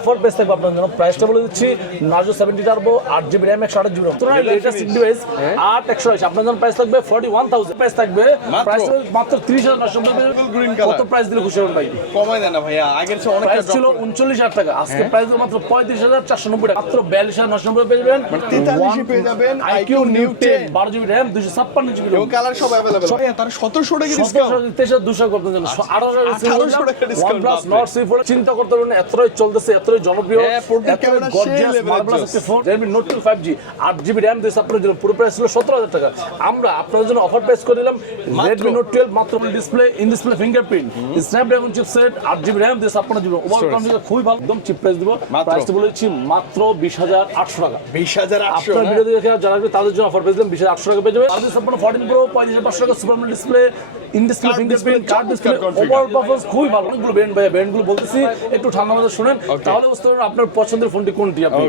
Offer pace থাকবে আপনার জন্য। প্রাইসটা বলে দিচ্ছি নার্জো সেভেন্টি টার্বো আট জিবি র্যাম একশো আট জিবি র্যাম লেটেস্ট ডিভাইস আট একশো আশি আপনার জন্য প্রাইস থাকবে ফর্টি ওয়ান থাউজেন্ড প্রাইস থাকবে প্রাইস মাত্র তিরিশ হাজার নশো কত প্রাইস দিলে খুশি হবেন ভাই? কমাই দেন না ভাইয়া আগের চেয়ে অনেকটা প্রাইস ছিল উনচল্লিশ হাজার টাকা আজকে প্রাইস মাত্র পঁয়ত্রিশ হাজার চারশো নব্বই টাকা। মাত্র বিয়াল্লিশ হাজার নশো নব্বই পেয়ে যাবেন। মানে 43 পেয়ে যাবেন আইকিউ নিউ টেন বারো জিবি র্যাম দুশো ছাপ্পান্ন জিবি এবং কালার সব অ্যাভেলেবল তার 1700 টাকা ডিসকাউন্ট আচ্ছা। চিন্তা করতে পারবেন এতটাই চলতেছে এতটাই জনপ্রিয় হ্যাঁ, প্রত্যেক এতটাই camera gorgeous, সেই level এর marvelous জোস। একটি phone। Redmi Note 12 5G, 8 RAM দিয়েছে আপনাদের জন্য, পুরো price ছিল 17,000 টাকা। আমরা আপনাদের জন্য অফার প্রাইস করে দিলাম Redmi Note 12 মাত্র display in display fingerprint Snapdragon chipset 8 RAM দিয়েছে আপনাদের জন্য। ওভার কনফিগার খুবই ভালো একদম চিপ প্রাইস দিব। মাত্র। বলেছি মাত্র 20,800 টাকা। 20800 আপনার ভিডিও দেখে যারা আসবে তাদের জন্য অফার পেয়ে দিলাম বিশ টাকা পেয়ে যাবে। তাদের সম্পূর্ণ ফোরটিন প্রো পঁয়ত্রিশ পাঁচশো টাকা super display in display fingerprint curved display over performance খুবই ভালো। অনেকগুলো ব্র্যান্ড ভাই ব্র্যান্ডগুলো বলতেছি একটু ঠান্ডা মাথায় শুনেন। তাহলে বুঝতে পারবেন আপনার পছন্দের ফোনটি কোনটি আপনি।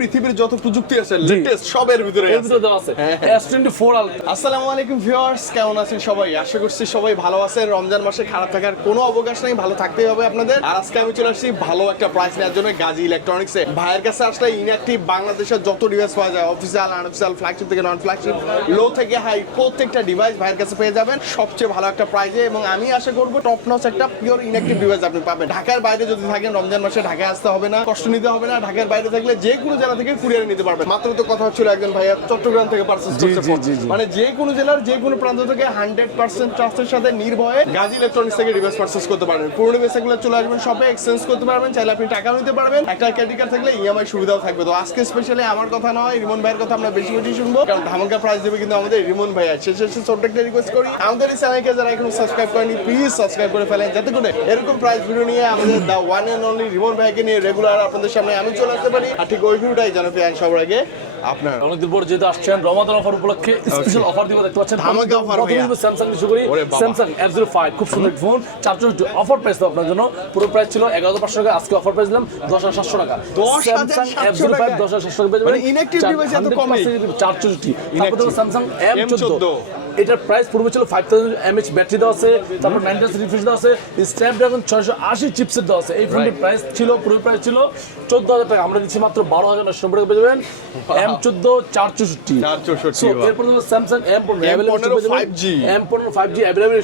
পৃথিবীর যত প্রযুক্তি আছে লেটেস্ট সবের ভিতরে এর আছে। ভিতরে দেওয়া আছে। হ্যাঁ, ফোর আলট্রা আসসালামু আলাইকুম ভিউয়ার্স কেমন আছেন সবাই? আশা করছি সবাই ভালো আছেন। রমজান মাসে খারাপ থাকার কোনো অবকাশ নেই ভালো থাকতেই হবে আপনাদের। আর আজকে আমি চলে আসছি ভালো একটা প্রাইস নেওয়ার জন্য গাজী ইলেকট্রনিক্সে ভাইয়ের কাছে আসলে ইনঅ্যাক্টিভ বাংলাদেশের যত ডিভাইস পাওয়া যায় অফিসিয়াল আনঅফিসিয়াল ফ্ল্যাগশিপ থেকে নন ফ্ল্যাগশিপ লো থেকে হাই প্রত্যেকটা ডিভাইস ভাইয়ের কাছে পেয়ে যাবেন। সবচেয়ে ভালো একটা প্রাইজে এবং আমি আশা করব টপ নচ একটা পিওর ইনঅ্যাক্টিভ ডিভাইস আপনি পাবেন। ঢাকার বাইরে যদি থাকেন রমজান মাসে ঢাকায় আসতে হবে না কষ্ট নিতে হবে না ঢাকার বাইরে থাকলে যে কোনো জেলা থেকে কুরিয়ারে নিতে পারবেন। মাত্র তো কথা হচ্ছিল একজন ভাইয়া চট্টগ্রাম থেকে পার্সেস করছে। মানে যে কোনো জেলার যে কোনো প্রান্ত থেকে হান্ড্রেড পার্সেন্ট ট্রাস্টের সাথে নির্ভয়ে গাজী ইলেকট্রনিক্স থেকে ডিভাইস পার্চেস করতে পারবেন। পুরনো ডিভাইসগুলো চলে আসবেন শপে এক্সচেঞ্জ করতে পারবেন চাইলে আপনি টাকাও নিতে পারবেন। একটা ক্রেডিট কার্ড থাকলে ইএমআই সুবিধাও থাকবে। তো আজকে স্পেশালি আমার কথা নয় রিমন ভাইয়ের কথা আমরা বেশি বেশি শুনব। কারণ ধামাকা প্রাইস দেবে কিন্তু আমাদের রিমন ভাই আছে শেষে ছোট্ট একটা রিকোয়েস্ট করি। আমাদের এই চ্যানেলকে যারা এখনও সাবস্ক্রাইব করেনি প্লিজ সাবস্ক্রাইব করে ফেলেন। যাতে করে এরকম প্রাইস ভিডিও নিয়ে আমাদের the one and only Rimon ভাইকে নিয়ে রেগুলার আপনাদের সামনে আমি চলে আসতে পারি। আর ঠিক ওই ভিডিওটাই জানো প্রিয়ান সবার আগে আপনার। অনেকদিন পর যেহেতু আসছেন রমাদান অফার উপলক্ষে স্পেশাল অফার দিব দেখতে পাচ্ছেন। ধামাকা offer ভাইয়া। স্যামসাং শুরু করি। স্যামসাং এফ জিরো ফাইভ খুব সুন্দর ফোন চারশো অফার প্রাইস তো আপনার জন্য। পুরো প্রাইস ছিল এগারো পাঁচশো টাকা। আজকে অফার প্রাইস দিলাম দশ হাজার সাতশো টাকা। 10,700 স্যামসাং এফ জিরো ফাইভ দশ হাজার টাকা পেয়ে মানে এত কমে? তারপর। স্যামসাং এম চোদ্দ। M14 এটার প্রাইস পূর্বে ছিল ফাইভ থাউজেন্ড এমএচ ব্যাটারি দেওয়া আছে তারপর নাইনটি রিফ্রেশ দেওয়া আছে স্ন্যাপড্রাগন ছয়শো আশি চিপসেট দেওয়া আছে। এই ফোনটির প্রাইস ছিল পুরো প্রাইস ছিল চোদ্দ হাজার টাকা। আমরা দিচ্ছি মাত্র বারো হাজার নশো টাকা পেয়ে যাবেন। এম চোদ্দ চার চৌষট্টি। 464 So, এরপর স্যামসাং এম পনেরো M15 5G এম পনেরো ফাইভ জি অ্যাভেলেবল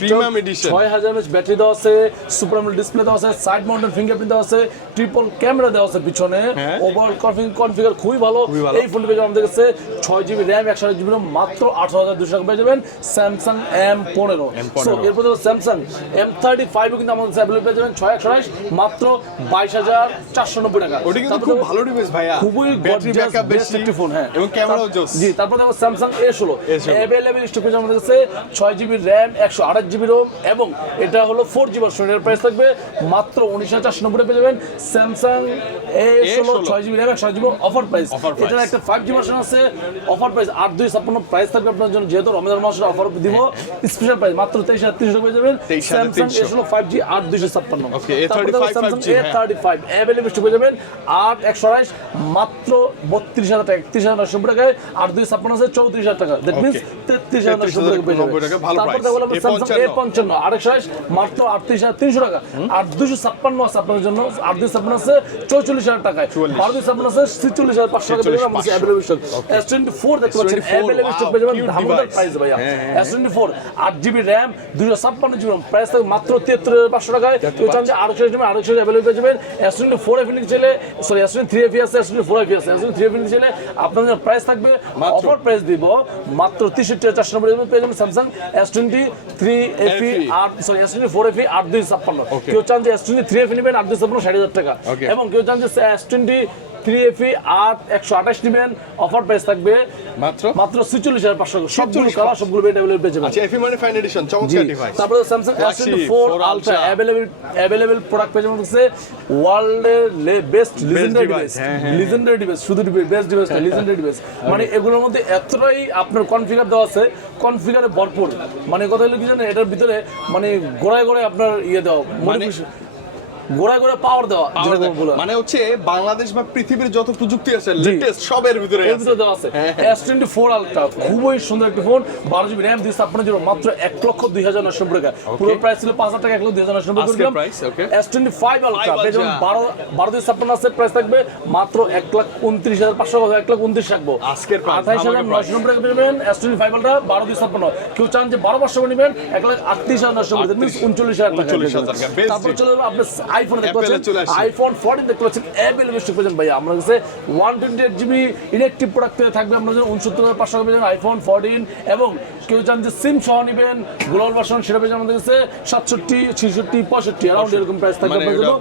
ছয় হাজার এমএচ ব্যাটারি দেওয়া আছে সুপার ডিসপ্লে দেওয়া আছে সাইড মাউন্টেন ফিঙ্গারপ্রিন্ট দেওয়া আছে ট্রিপল ক্যামেরা দেওয়া আছে পিছনে। ওভারঅল কনফিগার খুবই ভালো। খুবই ভালো। এই ফোনটি পেয়ে যাবেন আমাদের কাছে। ছয় জিবি র্যাম একশো জিবি মাত্র আঠারো হাজার দুশো টাকা পেয়ে যাবেন। স্যামসাং এম পনেরো। M15 সো এরপর স্যামসাং এম থার্টি ফাইভও কিন্তু আমাদের অ্যাভেলেবল পেয়ে যাবেন ছয় একশো মাত্র বাইশ হাজার চারশো নব্বই টাকা। ওটা কিন্তু খুব ভালো ডিভাইস ভাইয়া। খুবই ব্যাটারি ব্যাকআপ বেশি। একটি ফোন হ্যাঁ। এবং ক্যামেরাও জোস জি তারপর দেখো স্যামসাং এ ষোলো। A16 অ্যাভেলেবল পেয়েছে আমাদের কাছে ছয় জিবি র্যাম একশো আঠাশ জিবি রোম এবং এটা হলো ফোর জি ভার্সন এর প্রাইস থাকবে মাত্র উনিশ হাজার চারশো নব্বই পেয়ে যাবেন স্যামসাং এ ষোলো A16 ছয় জিবি র্যাম একশো জিবি অফার প্রাইস। এটার একটা ফাইভ জি ভার্সন আছে অফার প্রাইস আট দুই ছাপ্পান্ন প্রাইস থাকবে আপনার জন্য যেহেতু রমজান মাসের অফার দিব। স্পেশাল প্রাইস মাত্র তেইশ হাজার তিনশো পেয়ে যাবেন। 23,300 স্যামসাং এ ষোলো ফাইভ জি আট দুইশো ছাপ্পান্ন। Okay, A35 5G, হ্যাঁ। থার্টি ফাইভ অ্যাভেলেবল পেয়ে যাবেন আট একশো আড়াইশ মাত্র বত্রিশ হাজার টাকা একত্রিশ হাজার নশো টাকায় আট দুই ছাপ্পান্ন আছে চৌত্রিশ হাজার টাকা। দ্যাট মিনস তেত্রিশ হাজার নশো টাকা পেয়ে যাবেন 33,090 টাকা, ভালো তারপর। দেখো আমরা স্যামসাং এ A55 পঞ্চান্ন আড়াইশো আড়াইশ মাত্র আটত্রিশ হাজার তিনশো টাকা। আর দুশো ছাপ্পান্ন আছে আপনার জন্য আট দুই ছাপ্পান্ন আছে চৌচল্লিশ হাজার টাকায়। বারো দুই ছাপ্পান্ন আছে ছিচল্লিশ হাজার পাঁচশো টাকা পেয়ে যাবেন আমাদের available stock S twenty four দেখতে পাচ্ছেন S24 অ্যাভেলেবল স্টক পেয়ে যাবেন প্রাইস ভাইয়া। হ্যাঁ, হ্যাঁ, এস টোয়েন্টি ফোর আট জিবি র্যাম দুশো ছাপ্পান্ন জিবি র্যাম প্রাইস থাকবে মাত্র তিয়াত্তর হাজার পাঁচশো টাকায়। কেউ চান যে আড়াইশো জিবি আড়াইশো অ্যাভেলেবল পেয়ে যাবেন। এস টোয়েন্টি ফোর এফ চাইলে sorry S twenty three F আছে এস টোয়েন্টি ফোর এফ আছে। এস টোয়েন্টি থ্রি এফ নিতে চাইলে আপনাদের প্রাইস থাকবে। অফার প্রাইস দিব মাত্র তেষট্টি হাজার চারশো নব্বই পেয়ে যাবেন Samsung S twenty three F E আট sorry S twenty four F E আট দুই ছাপ্পান্ন। কেউ চান যে এস টোয়েন্টি থ্রি এফি নেবেন আট দুই ছাপ্পান্ন ষাট হাজার টাকা। এবং কেউ চান যে এস টোয়েন্টি থ্রি এফি আট একশো আঠাশ নেবেন। অফার প্রাইস থাকবে মাত্র? মাত্র ছিচল্লিশ হাজার পাঁচশো। সবগুলো কালার সবগুলো পেয়ে যাবেন। এফি মানে ফাইন এডিশন চমৎকার ডিভাইস তারপরে Samsung S24 four ultra Ultra। Available available product পেয়ে যাবেন হচ্ছে ওয়ার্ল্ডের best legendary device legendary device শুধু বেস্ট ডিভাইস না লিজেন্ডারি ডিভাইস মানে এগুলোর মধ্যে এতটাই আপনার কনফিগার দেওয়া আছে কনফিগারে ভরপুর। মানে কথা হলো কি জানেন এটার ভিতরে মানে গোড়ায় গোড়ায় আপনার ইয়ে দেওয়া মানে গোড়া গোড়া পাওয়ার দেওয়া। মানে হচ্ছে বাংলাদেশ বা পৃথিবীর যত প্রযুক্তি আছে লেটেস্ট সবের ভিতরে এর আছে। ভিতরে দেওয়া আছে। এস টোয়েন্টি ফোর আলট্রা খুবই সুন্দর একটি ফোন বারো জিবি র্যাম দিচ্ছে আপনার জন্য মাত্র এক লক্ষ দুই হাজার নশো টাকা। পুরো প্রাইস ছিল পাঁচ হাজার টাকা এক লক্ষ দুই হাজার নশো আজকের price, S twenty five ultra. যেমন বারো বারো দুই ছাপ্পান্ন আছে প্রাইস থাকবে মাত্র এক লাখ উনত্রিশ হাজার পাঁচশো এক লাখ উনত্রিশ রাখব। আজকের আঠাইশ হাজার নশো নব্বই টাকা পেবেন এস টোয়েন্টি ফাইভ আলট্রা বারো দুই ছাপ্পান্ন। কেউ চান যে বারো পাঁচশো নেবেন এক লাখ আটত্রিশ হাজার নশো উনচল্লিশ হাজার টাকা 39,000 টাকা, তারপর চলে যাব আপনার আইফোন দেখতে পাচ্ছেন? আইফোন ফোরটিন দেখতে পাচ্ছেন অ্যাভেলেবল স্টক পেয়েছেন ভাই আমার কাছে one twenty eight GB electric product থাকবে আপনার জন্য উনসত্তর হাজার পাঁচশো টাকা পেয়েছেন আইফোন ফোরটিন এবং কেউ চান যে সিম সহ নেবেন গ্লোবাল ভার্সন সেটা পেয়েছেন আমাদের কাছে সাতষট্টি ছেষট্টি পঁয়ষট্টি অ্যারাউন্ড এরকম প্রাইস থাকবে মানে আপনার জন্য।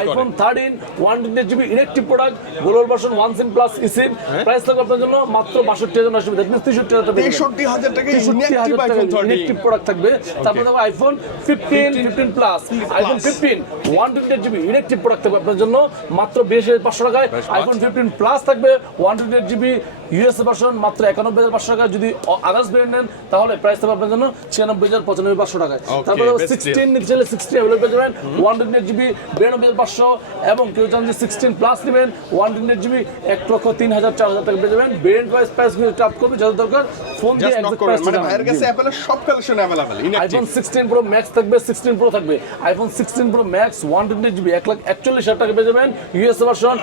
IPhone thirteen one twenty eight GB electric product global version one SIM plus eSIM price থাকবে আপনার জন্য মাত্র বাষট্টি হাজার নশো দ্যাট মিনস তেষট্টি হাজার টাকা তেষট্টি হাজার টাকা তেষট্টি হাজার টাকা ইলেকট্রিক প্রোডাক্ট থাকবে। তারপরে দেখো iPhone fifteen fifteen plus iPhone fifteen one twenty GB electric product থাকবে। আপনার জন্য মাত্র বিশ হাজার পাঁচশো টাকায় আইফোন ফিফটিন প্লাস থাকবে। One twenty GB USA version মাত্র একানব্বই হাজার পাঁচশো টাকা যদি আদার্স ব্র্যান্ড নেন তাহলে প্রাইস থাকবে আপনার জন্য ছিয়ানব্বই হাজার পঁচানব্বই পাঁচশো টাকায়। তারপরে সিক্সটিন নিতে চাইলে সিক্সটিন অ্যাভেলেবল পেয়ে যাবেন ওয়ান হান্ড্রেড জিবি বিরানব্বই হাজার পাঁচশো এবং কেউ চান যে সিক্সটিন প্লাস নেবেন ওয়ান হান্ড্রেড জিবি এক লক্ষ তিন হাজার চার হাজার টাকা পেয়ে যাবেন। ব্র্যান্ড ওয়াইজ প্রাইসগুলো টাপ করবে যত দরকার ফোন দিয়ে একদম প্রাইস মানে ভাইয়ের কাছে অ্যাপলের সব collection available iPhone sixteen pro max থাকবে সিক্সটিন প্রো থাকবে। IPhone sixteen pro max one hundred GB এক লাখ একচল্লিশ হাজার টাকা পেয়ে যাবেন। ইউএসএ ভার্সন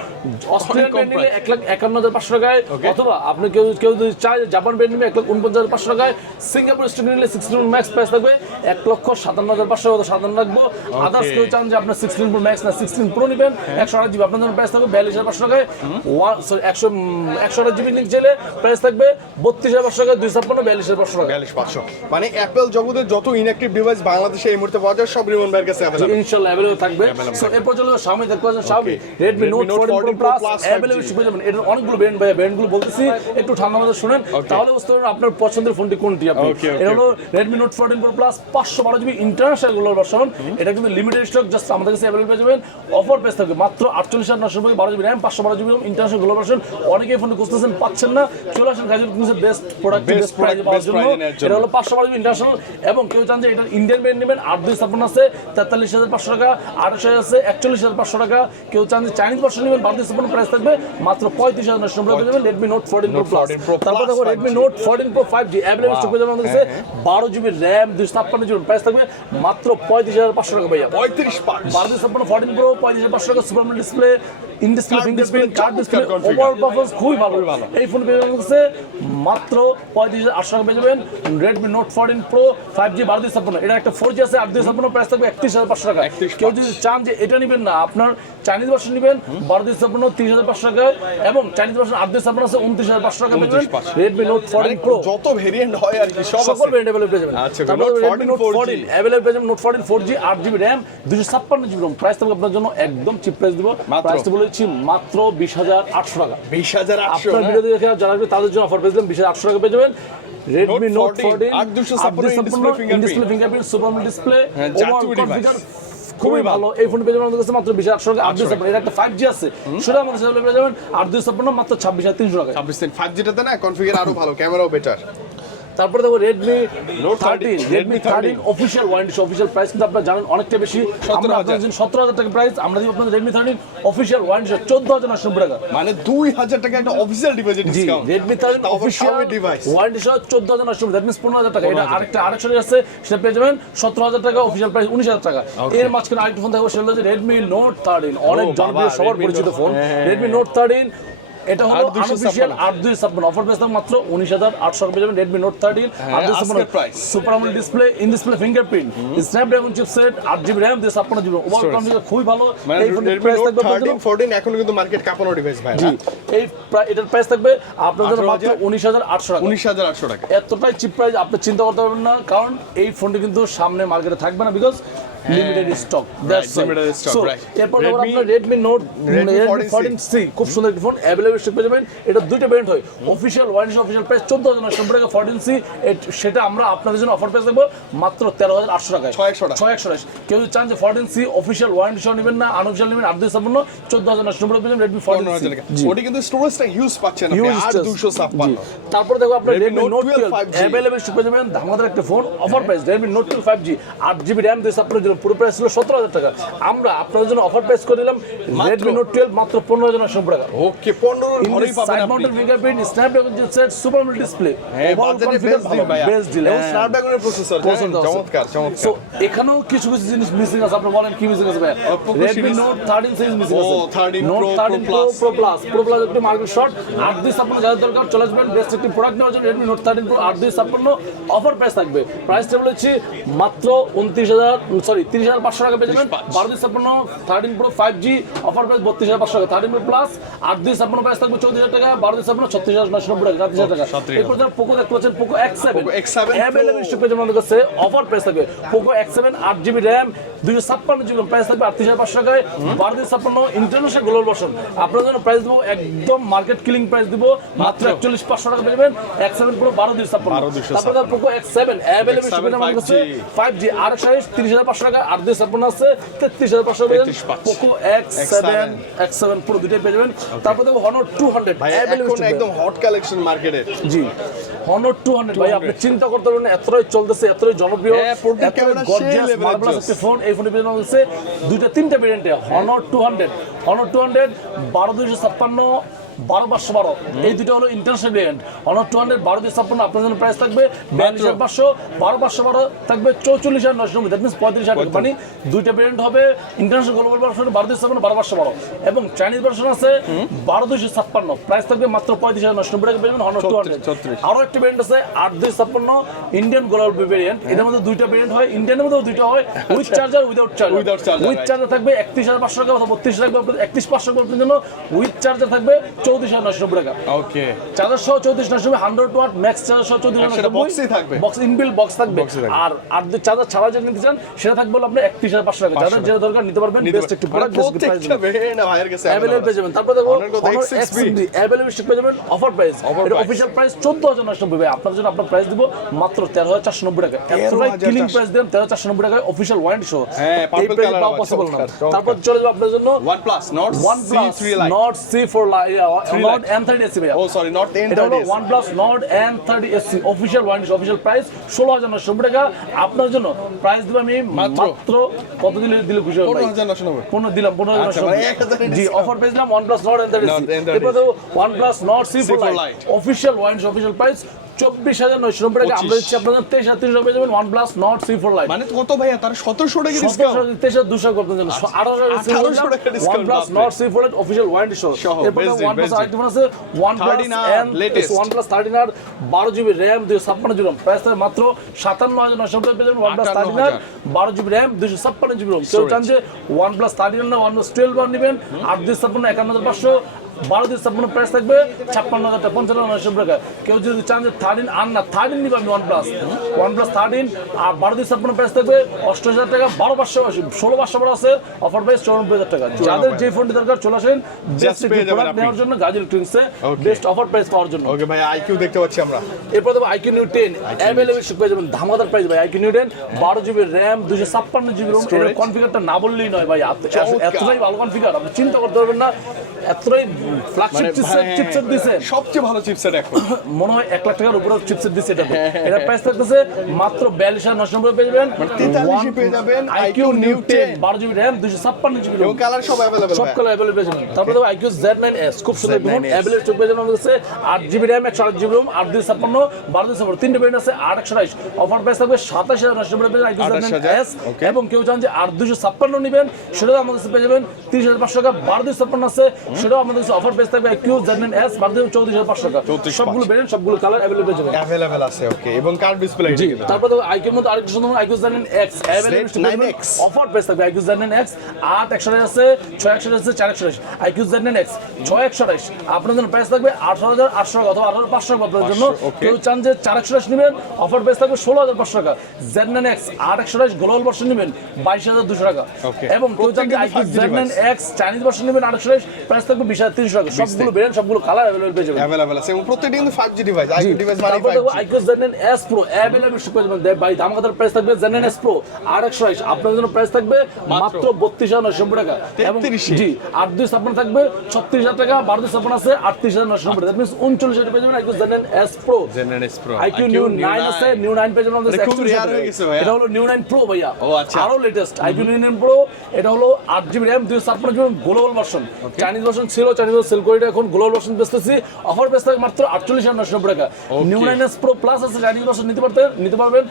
অস্ট্রেলিয়ান এক লাখ একান্ন হাজার পাঁচশো টাকায়। অথবা আপনি কেউ কেউ যদি চায় জাপান ব্র্যান্ড নিবে এক লাখ উনপঞ্চাশ হাজার পাঁচশো টাকায় সিঙ্গাপুর স্টুডিও নিলে সিক্সটিন প্রো ম্যাক্স প্রাইস থাকবে। এক লক্ষ সাতান্ন হাজার পাঁচশো টাকা সাতান্ন রাখব। আদার্স কেউ চান যে আপনার সিক্সটিন প্রো ম্যাক্স না সিক্সটিন প্রো নেবেন একশো আট জিবি আপনার জন্য প্রাইস থাকবে বিয়াল্লিশ হাজার পাঁচশো টাকায়। ওয়ান সরি একশো একশো আট জিবি লিঙ্ক চাইলে প্রাইস থাকবে বত্রিশ হাজার পাঁচশো টাকা দুই ছাপ্পান্ন বিয়াল্লিশ হাজার পাঁচশো টাকা বিয়াল্লিশ পাঁচশো। মানে অ্যাপেল জগতের যত ইনঅ্যাক্টিভ ডিভাইস বাংলাদেশে এই মুহূর্তে পাওয়া যায় সব রিমন ভাইয়ের কাছে অ্যাভেলেবল ইনশাআল্লাহ অ্যাভেলেবল থাকবে। সো এরপর চলে Xiaomi দেখতে পাচ্ছেন Xiaomi Redmi Note 14 Pro Plus available যাবেন এর অনেকগুলো ব্র্যান্ড ভাই ব্র্যান্ডগুলো বলতেছি। একটু ঠান্ডা মাথায় শুনেন। তাহলে বুঝতে পারবেন আপনার পছন্দের ফোনটি কোনটি আপনি। এটা হলো Redmi Note 14 Pro Plus 512 GB international global version এটা কিন্তু লিমিটেড স্টক জাস্ট আমাদের কাছে অ্যাভেলেবল পেয়ে যাবেন। অফার প্রাইস থাকবে মাত্র 48900 টাকা 12 GB RAM 512 GB international global version অনেকেই ফোন খুঁজতেছেন পাচ্ছেন না। চলে আসেন গাজীপুর বেস্ট প্রোডাক্ট বেস্ট প্রাইসে পাওয়ার জন্য। এটা হলো পাঁচশো বারো ইন্টারন্যাশনাল এবং কেউ চান যে এটা ইন্ডিয়ান ব্র্যান্ড নেবেন আট দুই স্থাপন আছে তেতাল্লিশ হাজার পাঁচশো টাকা হাজার আছে একচল্লিশ হাজার পাঁচশো টাকা। কেউ চান যে চাইনিজ ভার্সন নেবেন বারো দুই স্থাপন প্রাইস থাকবে মাত্র পঁয়ত্রিশ হাজার নশো নব্বই Redmi note fourteen pro plus তারপর দেখো Redmi note fourteen pro five G available stock পেয়ে আমাদের কাছে বারো জিবি র্যাম ছাপ্পান্ন জিবি প্রাইস থাকবে মাত্র পঁয়ত্রিশ হাজার পাঁচশো টাকা ভাইয়া। পঁয়ত্রিশ বারো ছাপ্পান্ন ফোরটিন প্রো পঁয়ত্রিশ হাজার পাঁচশো টাকা super display in display card display. Performance খুবই ভালো। এই ফোন পেয়ে মাত্র পঁয়ত্রিশ হাজার আটশো টাকা পেয়ে যাবেন Redmi note fourteen pro five G বারো দুই ছাপ্পান্ন। এটা একটা ফোর জি আছে আট দুই ছাপ্পান্ন প্রাইস থাকবে একত্রিশ হাজার পাঁচশো টাকা। কেউ যদি চান যে এটা নেবেন না আপনার চাইনিজ ভার্সন নেবেন বারো দুই ছাপ্পান্ন তিরিশ হাজার পাঁচশো টাকায় এবং চাইনিজ ভার্সন আট ছাপ্পান্ন আছে উনত্রিশ হাজার পাঁচশো টাকা পেয়ে যাবেন। রেডমি নোট মানে ফোরটিন প্রো যত ভেরিয়েন্ট হয় আর কি সকল আছে। অ্যাভেলেবল পেয়ে যাবেন। আচ্ছা, তারপর Note Redmi 14 Note 4G 14 available পেয়ে যাবেন নোট ফোরটিন ফোর জি আট জিবি র্যাম দুশো ছাপ্পান্ন জিবি রোম প্রাইস থাকবে আপনার জন্য একদম চিপ প্রাইস দিব। মাত্র? বলেছি মাত্র বিশ হাজার আটশো টাকা। বিশ হাজার আপনার ভিডিও দেখে যারা আসবে তাদের জন্য অফার পেয়েছিলাম বিশ হাজার আটশো টাকা পেয়ে যাবেন। রেডমি Note নোট 14, ফোরটিন আট দুশো ছাপ্পান্ন in-display fingerprint। Display fingerprint super display হ্যাঁ, জাতীয় device। খুবই ভালো। এই ফোন পেয়ে যাবেন আমাদের কাছে মাত্র বিশ আটশো টাকা। আট দুই ছাপ্পান্ন এটা একটা ফাইভ জি আছে। সেটা আমাদের সাথে পেয়ে যাবেন আট দুই ছাপ্পান্ন মাত্র ছাব্বিশ হাজার তিনশো টাকা ছাব্বিশ ফাইভ জিটাতে না কনফিগার আরও ভালো ক্যামেরাও বেটার তারপরে দেখো Redmi note 13, thirteen Redmi Redmi thirteen official warranty official price কিন্তু আপনারা জানেন অনেকটা বেশি। আমরা 17,000 আপনাদের সতেরো হাজার টাকা প্রাইস আমরা দিব আপনাদের রেডমি থার্টিন অফিসিয়াল ওয়ারেন্টি চোদ্দ হাজার নশো টাকা। মানে দুই হাজার টাকা একটা অফিসিয়াল ডিভাইসের জি discount Redmi thirteen official device warranty সহ চোদ্দ হাজার নশো দ্যাট মিনস পনেরো হাজার টাকা। এটা আরেকটা আরেকশো আছে সেটা পেয়ে যাবেন সতেরো হাজার টাকা অফিসিয়াল প্রাইস উনিশ হাজার টাকা। এর মাঝখানে আরেকটা ফোন থাকবে সেটা হচ্ছে রেডমি নোট থার্টিন অনেক জনপ্রিয় সবার পরিচিত ফোন রেডমি নোট থার্টিন এটা হলো আট দুই ছাপ্পান্ন। অফার মাত্র উনিশ হাজার আটশো টাকা যাবেন রেডমি নোট থার্টিন আট দুই ছাপ্পান্ন। Super AMOLED display in display fingerprint Snapdragon chipset আট জিবি র্যাম দিয়ে ছাপ্পান্ন জিবি ওভার খুবই ভালো। মানে এই ফোনের প্রাইস থাকবে থার্টিন ফোরটিন এখন কিন্তু মার্কেট কাঁপানো ডিভাইস ভাই। এই এটার প্রাইস থাকবে আপনাদের মাত্র উনিশ হাজার আটশো টাকা। উনিশ হাজার আটশো টাকা। এতটাই চিপ প্রাইস আপনি চিন্তা করতে পারবেন না কারণ এই ফোনটি কিন্তু সামনে মার্কেটে থাকবে না because limited stock limited stock, right. এরপর দেখুন Redmi- আপনার Redmi রেডমি 14C সি খুব সুন্দর একটি ফোন অ্যাভেলেবল স্টক পেয়ে যাবেন। এটা দুইটা ব্র্যান্ড হয়। অফিসিয়াল ওয়ারেন্টি অফিসিয়াল প্রাইস চোদ্দ হাজার নশো টাকা ফোরটিন সি সেটা আমরা আপনাদের জন্য অফার প্রাইস দেবো মাত্র তেরো হাজার আটশো টাকায়। 600 টাকা। ছয় একশো টাকা। কেউ যদি চান যে ফোরটিন সি অফিসিয়াল ওয়ারেন্টি সহ নেবেন না আনঅফিসিয়াল নেবেন আট দুই ছাপ্পান্ন চোদ্দ হাজার নশো টাকা পেয়ে যাবেন পনেরো হাজার ওটি কিন্তু স্টোরেজটা হিউজ পাচ্ছেন আপনি Huge আর space। দুশো ছাপ্পান্ন। জি। তারপর দেখো আপনার Redmi Redmi Note Note 12 12 5G available পেয়ে যাবেন ধামাকাদার একটা phone offer price Redmi Note 12 5G 8 GB RAM দিয়ে আপনার জন্য পুরো প্রাইস ছিল সতেরো হাজার টাকা। আমরা আপনাদের জন্য অফার প্রাইস করে দিলাম রেডমি নোট টুয়েলভ মাত্র পনেরো হাজার নশো টাকা okay side mounted fingerprint Snapdragon chipset super মিল ডিসপ্লে বেস্ট ডিল স্ন্যাপড্রাগনের প্রসেসর চমৎকার চমৎকার। সো এখানেও কিছু কিছু জিনিস মিসিং আছে আপনি বলেন কি মিসিং আছে ভাই Redmi note thirteen series missing আছে। 13 note thirteen pro pro plus pro plus একটি মার্কেট শর্ট আট দুই ছাপ্পান্ন যাদের দরকার চলে আসবেন। বেস্ট একটি প্রোডাক্ট নেওয়ার জন্য রেডমি নোট থার্টিন প্রো আট দুই ছাপ্পান্ন অফার প্রাইস থাকবে। প্রাইসটা বলেছি মাত্র উনত্রিশ হাজার সরি তিরিশ হাজার পাঁচশো টাকা পেয়ে যাবেন। 35 বারো দুই ছাপ্পান্ন thirteen pro five G offer price বত্রিশ হাজার পাঁচশো টাকা। থার্টিন প্রো প্লাস আট দুই ছাপ্পান্ন প্রাইস থাকবে চৌত্রিশ হাজার টাকা বারো দুই ছাপ্পান্ন ছত্রিশ হাজার নশো নব্বই টাকা সাতত্রিশ হাজার টাকা। 37,000 এরপর যারা পোকো দেখতে পাচ্ছেন Poco X seven X7 Pro। Available পেয়ে আমাদের কাছে অফার প্রাইস থাকবে। পোকো এক্স সেভেন আট জিবি র্যাম দুইশো ছাপ্পান্ন জিবি প্রাইস থাকবে আটত্রিশ হাজার পাঁচশো টাকায়। বারো দুই ছাপ্পান্ন ইন্টারন্যাশনাল গ্লোবাল ভার্সন আপনার জন্য প্রাইস দেবো একদম মার্কেট কিলিং প্রাইস দিব মাত্র একচল্লিশ পাঁচশো টাকা পেয়ে যাবেন। এক্স সেভেন পুরো বারো দুই ছাপ্পান্ন 12,256 তারপরে পোকো এক্স সেভেন অ্যাভেলেবল পেয়ে আমাদের কাছে ফাইভ জি আর একশো তিরিশ হাজার পাঁচশো টাকা আট দুই ছাপ্পান্ন আছে তেত্রিশ হাজার পাঁচশো পেয়ে Poco X seven X seven পুরো দুইটাই পেয়ে যাবেন। তারপরে দেখব হনর টু হান্ড্রেড ভাই এখন একদম হট কালেকশন মার্কেটের জি হনর টু হান্ড্রেড ভাই আপনি চিন্তা করতে পারবেন না, এতটাই চলতেছে এতটাই জনপ্রিয় হ্যাঁ, ফোন এই ফোনের পিছনে হচ্ছে দুইটা তিনটা ভেরিয়েন্টে Honor two hundred Honor two hundred বারো দুইশো ছাপ্পান্ন বারো পাঁচশো বারো। এই দুটো হলো international variant Honor two hundred বারো দুই ছাপ্পান্ন আপনার জন্য প্রাইস থাকবে বিয়াল্লিশ হাজার পাঁচশো বারো পাঁচশো বারো থাকবে চৌচল্লিশ হাজার নশো নব্বই। দ্যাট মিনস পঁয়ত্রিশ হাজার। মানে দুইটা ভেরিয়েন্ট হবে ইন্টারন্যাশনাল গ্লোবাল ভার্সন বারো দুই ছাপ্পান্ন বারো পাঁচশো বারো। এবং চাইনিজ ভার্সন আছে বারো দুইশো ছাপ্পান্ন। প্রাইস থাকবে মাত্র পঁয়ত্রিশ হাজার নশো নব্বই টাকা পেয়ে হনর টু হান্ড্রেড 34 আরও একটা ভেরিয়েন্ট আছে আট দুই ছাপ্পান্ন ইন্ডিয়ান গ্লোবাল ভেরিয়েন্ট এটার মধ্যে দুইটা ভেরিয়েন্ট হয় ইন্ডিয়ানের মধ্যেও দুইটা হয় with charger without charger Without charger, with charger থাকবে একত্রিশ হাজার পাঁচশো টাকা অথবা বত্রিশ টাকা একত্রিশ পাঁচশো টাকা জন্য উইথ চার্জার থাকবে চৌত্রিশ নশো টাকা। ওকে চার্জার চৌত্রিশ নশো হান্ড্রেড ওয়াট ম্যাক্স চার্জার চৌত্রিশ সেটা থাকবে? বক্স ইনবিল বক্স থাকবে। আর আর যদি চার্জার ছাড়া যদি নিতে চান সেটা থাকবে হলো আপনার একত্রিশ হাজার পাঁচশো টাকা। যাদের যেটা দরকার নিতে পারবেন বেস্ট একটু প্রোডাক্ট অ্যাভেলেবল পেয়ে যাবেন। তারপর দেখো? অ্যাভেলেবল পেয়ে যাবেন অফার প্রাইস এটা। অফিশিয়াল প্রাইস চোদ্দ হাজার নশো নব্বই আপনার জন্য আপনার প্রাইস দিব মাত্র তেরো হাজার চারশো নব্বই টাকা। এতটাই কিলিং প্রাইস দিলাম তেরো চারশো নব্বই টাকায় অফিশিয়াল ওয়ারেন্টি হ্যাঁ, এই প্রাইস পাওয়া পসিবল না। তারপর চলে যাব আপনার জন্য Nord OnePlus C3 Lite Nord C4 Lite Three Nord Lite. M30 SC ভাইয়া। ও সরি নট এটা হলো OnePlus Nord N30 SC official warranty official price ষোলো হাজার নশো নব্বই টাকা। আপনার জন্য প্রাইস দিব আমি মাত্র? কত দিলে দিলে খুশি হবে পনেরো ভাই? হাজার নশো নব্বই। পনেরো দিলাম পনেরো হাজার আচ্ছা, জি অফার পেয়েছিলাম OnePlus Nord N30 Nord N30 এরপর দেখো OnePlus Nord C4 C4 Lite Lite। Official warranty official price চব্বিশ হাজার নয়শো নব্বই টাকা আমরা দিচ্ছি আপনাদের। তেইশ হাজার তিনশো পেয়ে যাবেন OnePlus Nord C4 Lite মানে কত ভাইয়া? তার সতেরোশো টাকা ডিসকাউন্ট তেইশ হাজার দুশো করতে জন্য আঠারোশো আঠারোশো টাকা discount, OnePlus বাপরে। Nord C4 Lite official warranty সহ সহ, এরপর best deal, OnePlus best deal। আরেকটি ফোন আছে OnePlus 13R N latest। OnePlus 13R বারো জিবি র্যাম দুশো ছাপ্পান্ন জিবি প্রাইস মাত্র সাতান্ন হাজার পেয়ে যাবেন OnePlus 13R 58,000 বারো জিবি র্যাম দুশো ছাপ্পান্ন জিবি রোম কেউ। চান যে OnePlus 13R না OnePlus 12 বার নেবেন আট দুই ছাপ্পান্ন একান্ন হাজার পাঁচশো বারো দিন ছাপ্পান্ন প্রাইস থাকবে ছাপ্পান্ন হাজার টাকা পঞ্চান্ন নয়শো টাকা। কেউ যদি চান যে থার্টিন আর না থার্টিন নিবে আমি one plus one plus thirteen আর বারো দিন ছাপ্পান্ন প্রাইস থাকবে অষ্টআশি হাজার টাকা বারো পাঁচশো ষোলো পাঁচশো বড় আছে অফার প্রাইস চৌরানব্বই হাজার টাকা। যাদের যে ফোনটি দরকার চলে আসেন বেস্ট প্রোডাক্ট নেওয়ার জন্য গাজী ইলেকট্রনিক্সে বেস্ট অফার প্রাইস পাওয়ার জন্য। ওকে ভাই আইকিউ দেখতে পাচ্ছি আমরা। এরপর দেবো আইকিউ নিউ টেন অ্যাভেলেবল পেয়ে যাবেন ধামাদার প্রাইস ভাই আইকিউ নিউ টেন বারো জিবি র্যাম দুশো ছাপ্পান্ন জিবি রোম। কনফিগারটা না বললেই নয় ভাই। এতটাই ভালো কনফিগার আপনি চিন্তা করতে পারবেন না এতটাই ফ্ল্যাগশিপ মানে চিপসেট দিছে। সবচেয়ে ভালো চিপসেট এখন। মনে হয় এক লাখ টাকার উপরে চিপসেট দিচ্ছে এটা এটা প্রাইস থাকতেছে মাত্র বিয়াল্লিশ হাজার নশো নব্বই পেয়ে যাবেন। মানে 43 পেয়ে যাবেন IQ New টেন 10 বারো জিবি র্যাম দুশো ছাপ্পান্ন জিবি এবং কালার সব অ্যাভেলেবেল সব কালার অ্যাভেলেবল পেয়ে যাবেন। তারপরে দেখো নাইন এস খুব সুন্দর ফোন অ্যাভেলেবল চোখ পেয়ে যাবেন কাছে। আট জিবি র্যাম একশো আট জিবি রোম আট দুই ছাপ্পান্ন বারো দুই ছাপ্পান্ন তিনটে ভেরিয়েন্ট আছে আট একশো আঠাশ অফার প্রাইস থাকবে সাতাশ হাজার নশো নব্বই পেয়ে আইকিউ জেড নাইন এস এবং কেউ চান যে আট দুশো ছাপ্পান্ন নেবেন সেটাও আমাদের কাছে পেয়ে যাবেন। তিরিশ হাজার পাঁচশো টাকা বারো দুই ছাপ্পান্ন আছে সেটাও আমাদের কাছে অফার প্রাইস থাকবে আইকিউ জেড এস দুই চৌত্রিশ হাজার পাঁচশো টাকা। 34,500 সবগুলো ভেরিয়েন্ট সবগুলো কালার অ্যাভেলেবল যাবেন অ্যাভেলেবেল আছে ওকে এবং কার্ড ডিসপ্লে জি তারপর দেখো আইকিউর মধ্যে আরেকটু সুন্দর আইকিউ জানেন এক্স Z9X অফার প্রাইস থাকবে। আইকিউ জানেন এক্স আট একশো আছে ছয় একশো আছে চার একশো আইকিউ জানেন এক্স ছয় একশো আপনার জন্য প্রাইস থাকবে আঠারো হাজার আটশো টাকা অথবা আঠারো পাঁচশো টাকা আপনার জন্য। কেউ চান যে চার একশো নেবেন অফার প্রাইস থাকবে ষোলো হাজার পাঁচশো টাকা। জেডনান এক্স আট একশো গ্লোবাল ভার্সন নেবেন বাইশ হাজার দুশো টাকা. এবং কেউ চান যে IQ 5G x Chinese version নেবেন আট একশো প্রাইস থাকবে বিশ হাজার তিনশো টাকা সবগুলো ব্র্যান্ড সবগুলো কালার অ্যাভেলেবল পেয়ে যাবেন। অ্যাভেলেবল আছে এবং প্রত্যেকটা কিন্তু 5G ডিভাইস আইকিউ ডিভাইস মানে তারপর 5G দেখো আইকিউ জেনেন এস প্রো অ্যাভেলেবল পেয়ে যাবেন। দেখ ভাই দামকাদার প্রাইস থাকবে জেনেন এস প্রো আর একশো আইস আপনার জন্য প্রাইস থাকবে মাত্র। বত্রিশ হাজার নয়শো টাকা। এবং জি আট দুই স্থাপন থাকবে ছত্রিশ হাজার টাকা বারো দুই স্থাপন আছে আটত্রিশ হাজার নয়শো নব্বই দ্যাট মিনস উনচল্লিশ হাজার পেয়ে যাবেন আইকিউ জেনেন এস প্রো জেনারেস প্রো আইকিউ নিউ নাইন আছে নিউ নাইন পেয়ে যাবেন আমাদের এটা খুব 41 rare গেছে ভাইয়া। এটা হলো নিউ নাইন প্রো ভাইয়া। ও, আচ্ছা। আরও latest iQOO Neo nine pro এটা হলো আট জিবি র্যাম দুই ছাপ্পান্ন GB global version Chinese version ছিল চাইনিজ সেল করে এখন গ্লোবাল ভার্সন বেচতেছি। অফার বেচ থাকে মাত্র আটচল্লিশ হাজার নশো টাকা। নিউ নাইন প্রো প্লাস আছে চাইনিজ ভার্সন নিতে পারতেন নিতে পারবেন।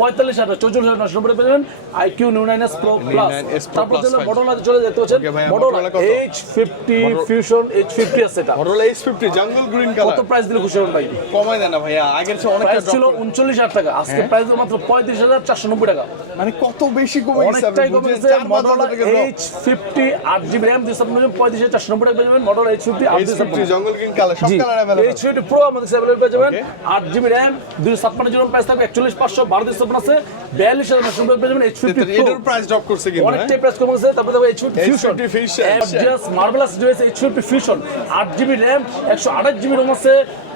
পঁয়তাল্লিশ হাজার চৌচল্লিশ হাজার নশো নব্বই পেয়ে iQOO Neo nine S pro plus তারপর জন্য five। চলে যেতে ভাইয়া, model? H fifty fusion H fifty আছে এটা। মডেল H50 জঙ্গল গ্রিন কত প্রাইস দিলে খুশি হবেন ভাই? কমাই দেন না ভাইয়া আগের চেয়ে অনেকটা প্রাইস ছিল উনচল্লিশ হাজার টাকা আজকে প্রাইস মাত্র পঁয়ত্রিশ হাজার চারশো নব্বই টাকা। মানে কত বেশি কমে অনেকটাই? কমেছে মডেল। এইচ ফিফটি আট জিবি র্যাম দুই ছাপ্পান্ন পঁয়ত্রিশ হাজার চারশো নব্বই টাকা পেয়ে যাবেন model এইচ ফিফটি আট দুই H50 ছাপ্পান্ন জঙ্গল গ্রিন কালার সব জি colour available H fifty pro আমাদের অ্যাভেলেবল পেয়ে যাবেন আট জিবি র্যাম দুই ছাপ্পান্ন জিবি প্রাইস থাকবে একচল্লিশ পাঁচশো বারো দুই ছাপ্পান্ন আছে বিয়াল্লিশ হাজার নশো নব্বই পেয়ে যাবেন এইচ ফিফটি এটার প্রাইস ড্রপ করছে কিন্তু হ্যাঁ? অনেকটাই প্রাইস কমে গেছে তারপরে দেখো H fifty fusion H50 Fusion। Just marvellous device H fifty fusion আট জিবি র্যাম একশো আঠাশ জিবি রোম আছে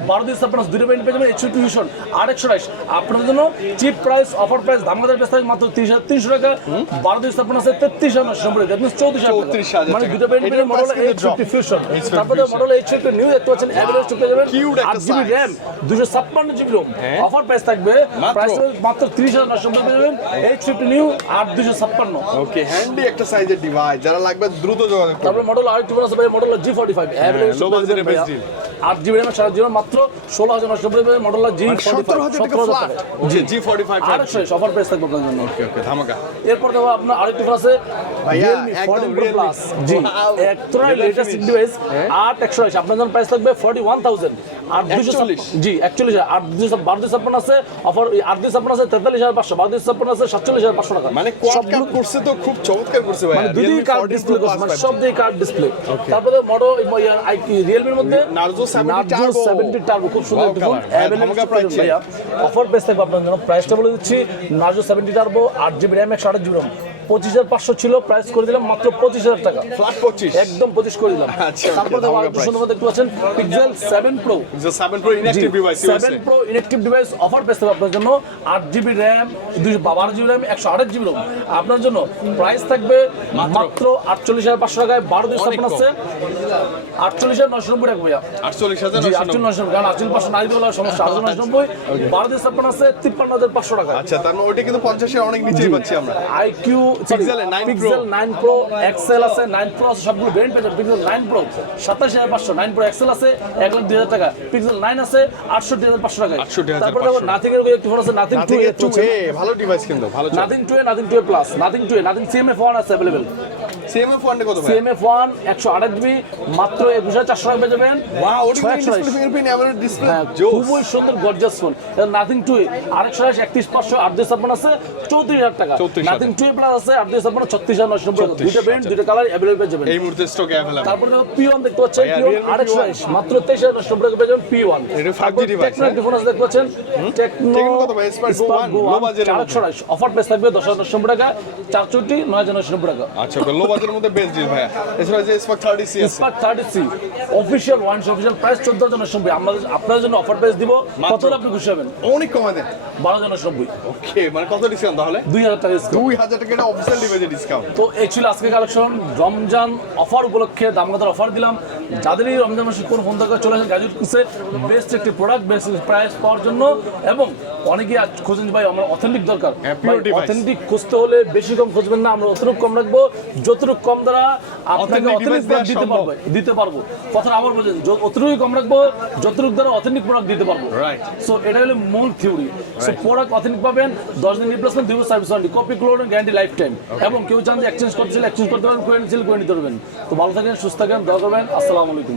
বারো দিন ছাপ্পান্ন দুটো ব্যান্ড পেয়ে যাবেন এইচ ফিফটি ফিউশন আর একশো আঠাশ আপনাদের জন্য চিপ প্রাইস অফার প্রাইস দামদার বেশ থাকে মাত্র তিরিশ হাজার তিনশো টাকা বারো দিন ছাপ্পান্ন আছে তেত্রিশ হাজার নশো নব্বই দ্যাট মিনস চৌত্রিশ হাজার 34,000 মানে টাকা। দুটো ব্যান্ড এটার মডেল price কিন্তু H fifty drop। Fusion H50 তারপরে মডেল এইচ একটু নিউ দেখতে পাচ্ছেন অ্যাভারেজ পেয়ে যাবেন। আট জিবি র্যাম দুশো ছাপ্পান্ন জিবি রোম অফার প্রাইস থাকবে প্রাইস মাত্র তিরিশ হাজার নশো পেয়ে যাবেন। এইচ ফিফটি নিউ আট দুশো ছাপ্পান্ন। ওকে হ্যান্ডি একটা সাইজের ডিভাইস যারা লাগবে দ্রুত যোগাযোগ তারপরে মডেল আর আছে ভাই model G forty five low আট জিবি র্যাম সাত জিবি মাত্র ষোলো হাজার নশো নব্বই মডেল জি ফর্টি ফাইভ সতেরো হাজার G forty five offer price থাকবে আপনার জন্য ওকে ওকে ধামাকা এরপর দেখো আপনার আরেকটি ফোন আছে ভাইয়া, Realme একদম 14 Pro Realme। Plus জি একতরা লেটেস্ট ডিভাইস আট একশো আপনার জন্য প্রাইস থাকবে ফর্টি ওয়ান থাউজেন্ড আর দুশো জি একচল্লিশ আট দুশো বারো দুশো ছাপ্পান্ন আছে অফার আট দুশো ছাপ্পান্ন আছে তেতাল্লিশ হাজার পাঁচশো বারো দুশো ছাপ্পান্ন আছে সাতচল্লিশ হাজার পাঁচশো টাকা মানে সবগুলো করছে তো খুব চমৎকার করছে ভাই মানে কার্ড ডিসপ্লে করছে মানে সব দিকে কার্ড ডিসপ্লে তারপরে মডেল রিয়েলমির মধ্যে Narzo 70 Turbo। 70 টার্বো খুব সুন্দর দেখুন। হ্যাঁ। অফার প্রাইস থাকবে আপনার জন্য প্রাইসটা বলে দিচ্ছি নার্জো সেভেন্টি টার্বো আট জিবি র্যাম একশো আঠাশ জিবি র্যাম পঁচিশ হাজার পাঁচশো ছিল প্রাইস করে দিলাম মাত্র পঁচিশ হাজার টাকা। ফ্ল্যাট পঁচিশ। একদম পঁচিশ করে দিলাম। আচ্ছা, তারপর সুন্দর দেখতে পাচ্ছেন Pixel seven pro seven pro inactive device seven pro electric device offer পেতে হবে আপনার জন্য। আট জিবি র্যাম দুইশো বারো জিবি র্যাম একশো আঠাশ জিবি র্যাম আপনার জন্য প্রাইস থাকবে মাত্র। আটচল্লিশ হাজার পাঁচশো টাকায়। বারো অনেক স্থাপন আছে। আটচল্লিশ হাজার নশো নব্বই টাকা ভাইয়া। আটচল্লিশ হাজার আটচল্লিশ নশো কারণ আটচল্লিশ পাঁচশো না দিতে সমস্যা আটচল্লিশ নশো নব্বই বারো দিন স্থাপন আছে তিপ্পান্ন হাজার পাঁচশো টাকা আচ্ছা তার মানে ওইটা কিন্তু পঞ্চাশের অনেক নিচেই পাচ্ছি আমরা। IQOO Pixel 9 Pro। Pixel Pro XL আছে নাইন প্রো আছে সবগুলো ব্র্যান্ড পেয়ে যাবেন পিক্সেল নাইন প্রো সাতাশ হাজার পাঁচশো নাইন প্রো এক্সেল আছে এক লাখ দুই হাজার টাকা। পিক্সেল আছে টাকা 68,500 তারপরে দেখো নাথিং এর একটি ফোন আছে নাথিং টু এ এর টু এ ভালো ডিভাইস কিন্তু ভালো Nothing two A Nothing two plus Nothing two A Nothing C M F one আছে available C M F one কত সিএমএফ ওয়ান একশো আঠাশ জিবি মাত্র একুশ হাজার চারশো টাকা পেয়ে যাবেন। ডিসপ্লে হ্যাঁ, জোস। খুবই সুন্দর গর্জাস ফোন নাথিং টু আরেকশো আঠাশ একত্রিশ পাঁচশো আট দুই ছাপ্পান্ন আছে চৌত্রিশ হাজার টাকা। নাথিং টু প্লাস আছে আট দুই ছাপ্পান্ন ছত্রিশ হাজার নশো নব্বই। দুইটা ব্র্যান্ড দুইটা কালার অ্যাভেলেবল পেয়ে যাবেন। এই মুহূর্তে স্টকে অ্যাভেলেবল তারপর দেখো দেখতে পাচ্ছেন ভাইয়া, পি ওয়ান Realme আরেকশো আঠাশ মাত্র তেইশ হাজার নশো নব্বই টাকা পেয়ে যাবেন পি ওয়ান এটা 5G device, হ্যাঁ? ডিফারেন্স দেখতে পাচ্ছেন টেকনো কত ভাই? Spark Go One, low budget এর আরেকশো আঠাশ। অফার প্রাইস থাকবে দশ হাজার নশো নব্বই টাকা নয় হাজার নশো নব্বই টাকা। আচ্ছা ওকে মধ্যে বেস্ট ডিল ভাইয়া। এছাড়া যে স্পার্ক থার্টি সি আছে। Spark thirty C official one official price চোদ্দ নশো নব্বই। আমাদের আপনার জন্য অফার প্রাইস দিব কত আপনি খুশি হবেন? অনেক কমে দেন বারো নশো নব্বই। ওকে মানে কত ডিসকাউন্ট তাহলে? দুই হাজার টাকা। দুই হাজার টাকা এটা অফিসিয়াল ডিভাইসের ডিসকাউন্ট তো এই ছিল আজকে কালেকশন রমজান অফার উপলক্ষে দামগাদার অফার দিলাম। যাদেরই রমজান মাসে কোন ফোন দরকার চলে আসেন গাজুর কুসে বেস্ট একটি প্রোডাক্ট বেস্ট প্রাইস পাওয়ার জন্য। এবং অনেকে আজ খোঁজেন ভাই আমার অথেন্টিক দরকার। অথেন্টিক খুঁজতে হলে বেশি কম খুঁজবেন না আমরা অতটুকু কম রাখব। যতটুকু কম দ্বারা আপনাকে অথেন্টিক প্রোডাক্ট দিতে পারব দিতে পারব। কথা আবার বলছেন কম রাখব যতটুকু দ্বারা অথেন্টিক প্রোডাক্ট দিতে পারব. সো এটা হলো মূল থিওরি সো প্রোডাক্ট অথেন্টিক পাবেন দশ দিন রিপ্লেসমেন্ট দুই সার্ভিস ওয়ারেন্টি কপি ক্লোড গ্যারান্টি লাইফ টাইম এবং কেউ চান যে এক্সচেঞ্জ করতে চাইলে এক্সচেঞ্জ করতে পারবেন করে নিতে চাইলে করে নিতে পারবেন। তো ভালো থাকেন সুস্থ থাকেন দোয়া করবেন আসসালামু আলাইকুম।